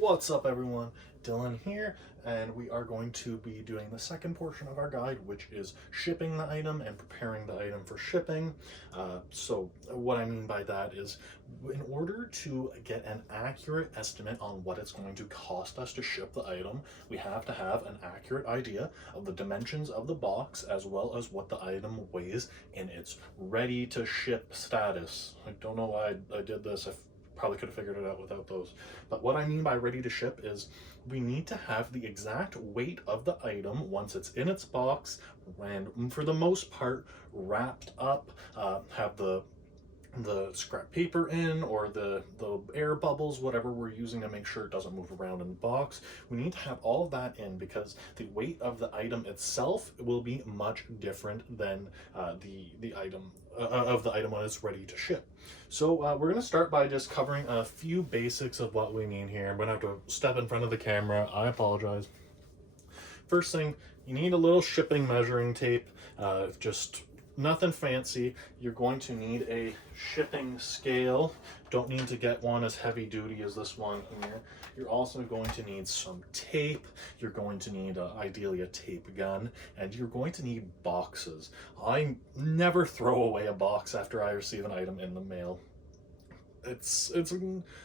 What's up everyone, Dylan here, and we are going to be doing the second portion of our guide, which is shipping the item and preparing the item for shipping. So what I mean by that is, in order to get an accurate estimate on what it's going to cost us to ship the item, we have to have an accurate idea of the dimensions of the box as well as what the item weighs in its ready to ship status. I don't know why I did this. Probably could have figured it out without those. But what I mean by ready to ship is we need to have the exact weight of the item once it's in its box and for the most part wrapped up, have the scrap paper in, or the air bubbles, whatever we're using to make sure it doesn't move around in the box. We need to have all of that in because the weight of the item itself will be much different than the item of the item when it's ready to ship. So we're going to start by just covering a few basics of what we need here. I'm going to have to step in front of the camera. I apologize. First thing, you need a little shipping measuring tape. Just nothing fancy. You're going to need a shipping scale. Don't need to get one as heavy duty as this one here. You're also going to need some tape. You're going to need ideally a tape gun, and you're going to need boxes. I never throw away a box after I receive an item in the mail. It's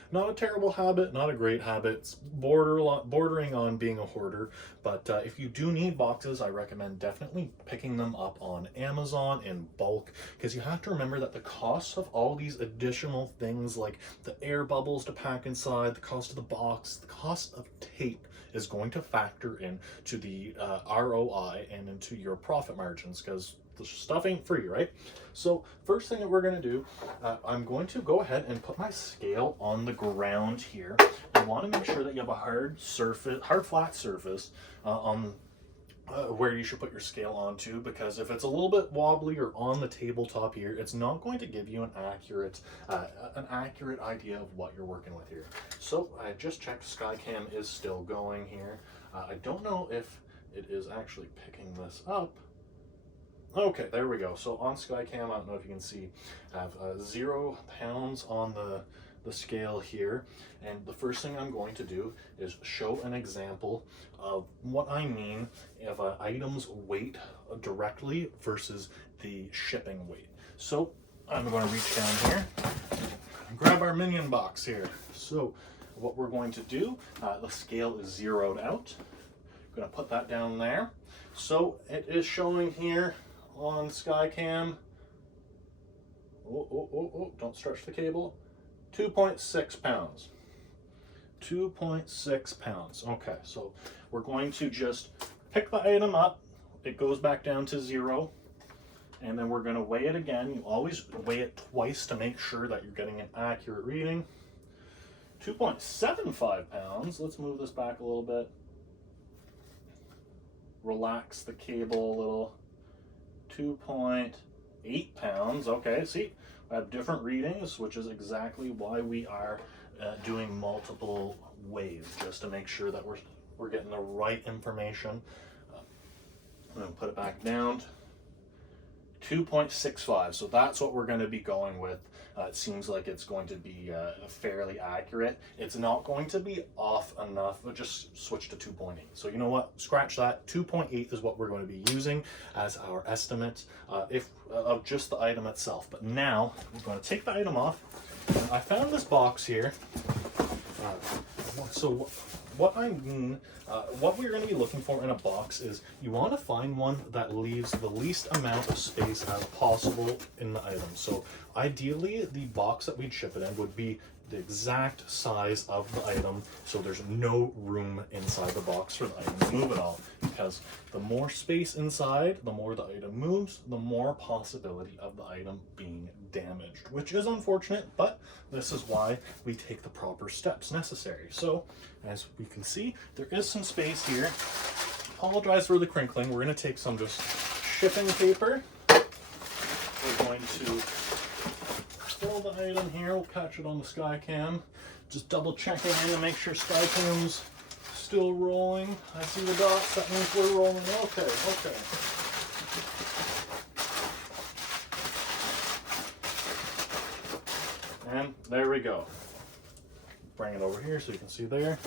not a terrible habit, not a great habit. It's bordering on being a hoarder. But if you do need boxes, I recommend definitely picking them up on Amazon in bulk, because you have to remember that the cost of all these additional things like the air bubbles to pack inside, the cost of the box, the cost of tape is going to factor in to the ROI and into your profit margins, because the stuff ain't free, right? So first thing that we're going to do, I'm going to go ahead and put my scale on the ground here. You want to make sure that you have a hard flat surface on where you should put your scale onto, because if it's a little bit wobbly or on the tabletop here, it's not going to give you an accurate idea of what you're working with here. So I just checked, Skycam is still going here. I don't know if it is actually picking this up. Okay, there we go. So on Skycam, I don't know if you can see, I have 0 pounds on the scale here. And the first thing I'm going to do is show an example of what I mean of an item's weight directly versus the shipping weight. So I'm going to reach down here and grab our minion box here. So what we're going to do, the scale is zeroed out. I'm going to put that down there. So it is showing here on Skycam, don't stretch the cable, 2.6 pounds. 2.6 pounds. Okay, so we're going to just pick the item up. It goes back down to 0, and then we're going to weigh it again. You always weigh it twice to make sure that you're getting an accurate reading. 2.75 pounds. Let's move this back a little bit. Relax the cable a little. 2.8 pounds. Okay, see, I have different readings, which is exactly why we are doing multiple weighs, just to make sure that we're getting the right information. I'm going to put it back down. 2.65. So that's what we're going to be going with. It seems like it's going to be fairly accurate. It's not going to be off enough, but just switch to 2.8. So you know what? Scratch that. 2.8 is what we're going to be using as our estimate of just the item itself. But now we're going to take the item off. I found this box here. So what I mean, what we're going to be looking for in a box is you want to find one that leaves the least amount of space as possible in the item. So ideally, the box that we'd ship it in would be the exact size of the item, so there's no room inside the box for the item to move at all, because the more space inside, the more the item moves, the more possibility of the item being damaged, which is unfortunate, but this is why we take the proper steps necessary. So as we can see, there is some space here. Apologize for the crinkling. We're going to take some just shipping paper. We're going to fill the item here. We'll catch it on the Skycam. Just double checking in to make sure Skycam's still rolling. I see the dots. That means we're rolling. Okay, okay. And there we go. bring it over here so you can see there.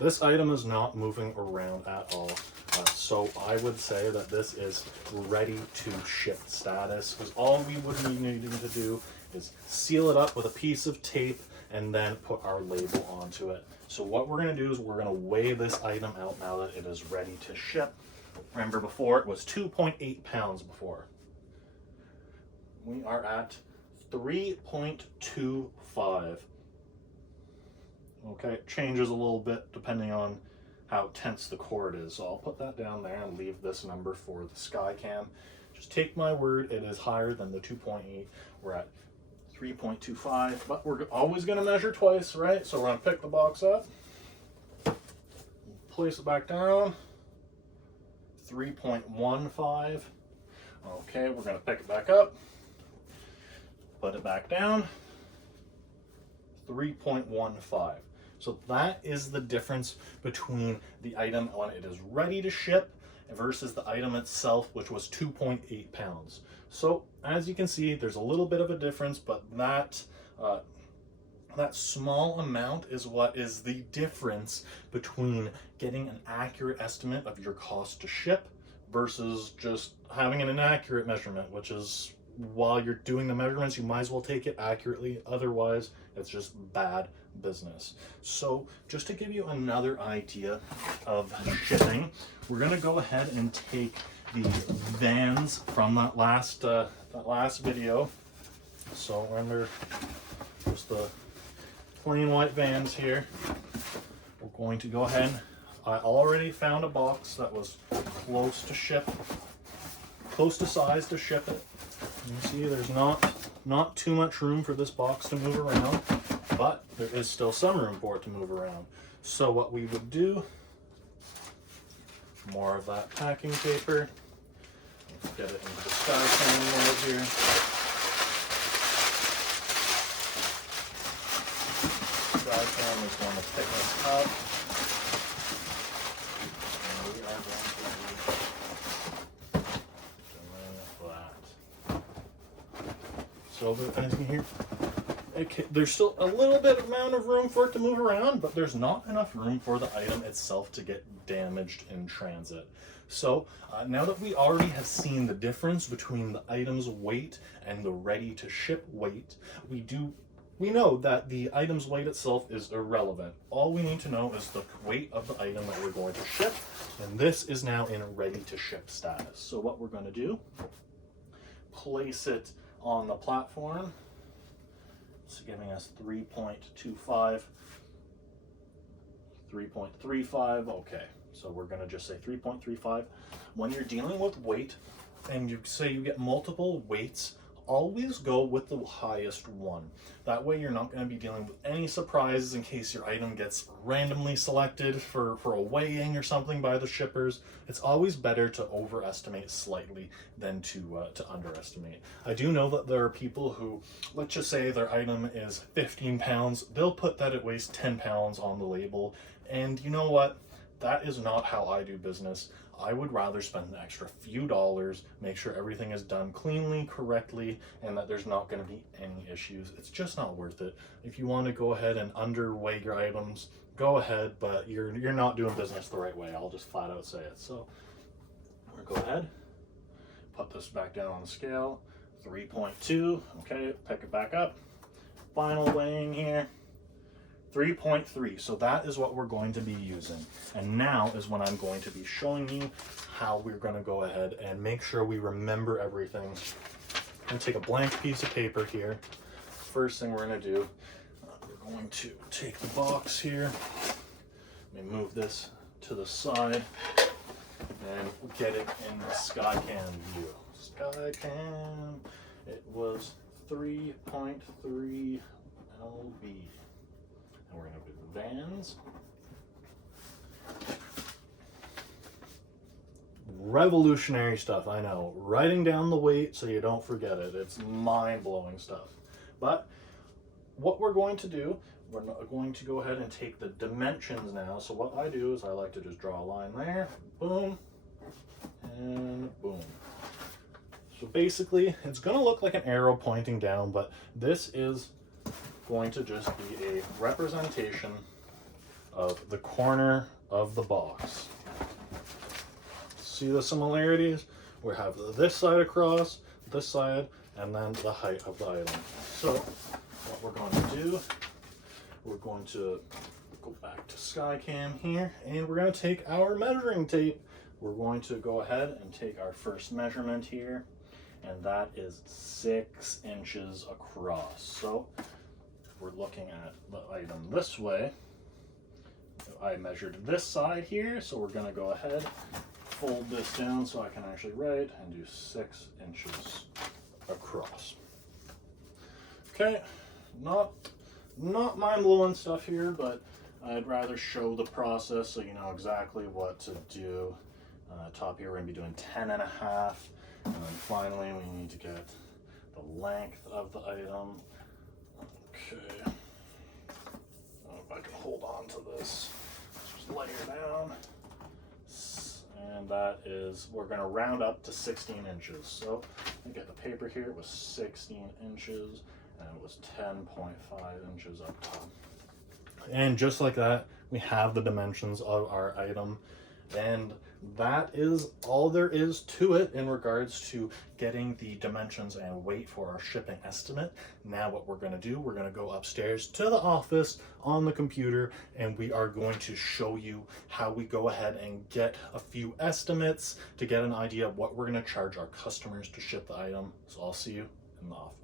This item is not moving around at all. So I would say that this is ready to ship status, because all we would be needing to do is seal it up with a piece of tape and then put our label onto it. So what we're going to do is we're going to weigh this item out now that it is ready to ship. Remember, before it was 2.8 pounds before. We are at 3.25. Okay, it changes a little bit depending on how tense the cord is. So I'll put that down there and leave this number for the Skycam. Just take my word, it is higher than the 2.8. We're at 3.25, but we're always going to measure twice, right? So we're going to pick the box up, place it back down, 3.15. Okay, we're going to pick it back up, put it back down, 3.15. So that is the difference between the item when it is ready to ship versus the item itself, which was 2.8 pounds. So as you can see, there's a little bit of a difference, but that small amount is what is the difference between getting an accurate estimate of your cost to ship versus just having an inaccurate measurement, which is, while you're doing the measurements, you might as well take it accurately. Otherwise, it's just bad business. So just to give you another idea of shipping, we're going to go ahead and take the vans from that last video. So we're under just the plain white vans here. We're going to go ahead. I already found a box that was close to size to ship it. You see, there's not too much room for this box to move around, but there is still some room for it to move around. So what we would do, more of that packing paper. Let's get it into the Skycam mode here. Skycam is going to pick us up. And we are going to be doing that. So as you can hear, there's still a little bit amount of room for it to move around, but there's not enough room for the item itself to get damaged in transit. So now that we already have seen the difference between the item's weight and the ready to ship weight, we know that the item's weight itself is irrelevant. All we need to know is the weight of the item that we're going to ship, and this is now in ready to ship status. So what we're going to do, place it on the platform. It's giving us 3.25, 3.35. Okay, so we're going to just say 3.35. When you're dealing with weight and you say you get multiple weights, always go with the highest one. That way you're not going to be dealing with any surprises in case your item gets randomly selected for a weighing or something by the shippers. It's always better to overestimate slightly than to underestimate. I do know that there are people who, let's just say their item is 15 pounds, they'll put that it weighs 10 pounds on the label, and you know what? That is not how I do business. I would rather spend an extra few dollars, make sure everything is done cleanly, correctly, and that there's not going to be any issues. It's just not worth it. If you want to go ahead and underweigh your items, go ahead, but you're not doing business the right way. I'll just flat out say it. So we'll go ahead, put this back down on the scale, 3.2. Okay, pick it back up. Final weighing here. 3.3. So that is what we're going to be using. And now is when I'm going to be showing you how we're going to go ahead and make sure we remember everything. I'm going to take a blank piece of paper here. First thing we're going to do, we're going to take the box here. Let me move this to the side and get it in the Skycam view. Skycam, it was 3.3 lb. And we're going to do the vans. Revolutionary stuff, I know. Writing down the weight so you don't forget it. It's mind-blowing stuff. But what we're going to do, we're going to go ahead and take the dimensions now. So what I do is I like to just draw a line there. Boom. And boom. So basically, it's going to look like an arrow pointing down, but this is going to just be a representation of the corner of the box. See the similarities? We have this side across, this side, and then the height of the item. So what we're going to do, we're going to go back to Skycam here, and we're going to take our measuring tape. We're going to go ahead and take our first measurement here, and that is 6 inches across. So we're looking at the item this way. I measured this side here, so we're going to go ahead, fold this down so I can actually write, and do 6 inches across. Okay, not mind-blowing stuff here, but I'd rather show the process so you know exactly what to do. Top here we're going to be doing 10 and a half, and then finally we need to get the length of the item. Okay, if I can hold on to this, just lay her down, and that is, we're going to round up to 16 inches. So I get the paper here, it was 16 inches, and it was 10.5 inches up top. And just like that, we have the dimensions of our item, and that is all there is to it in regards to getting the dimensions and weight for our shipping estimate. Now what we're going to do, we're going to go upstairs to the office on the computer, and we are going to show you how we go ahead and get a few estimates to get an idea of what we're going to charge our customers to ship the item. So I'll see you in the office.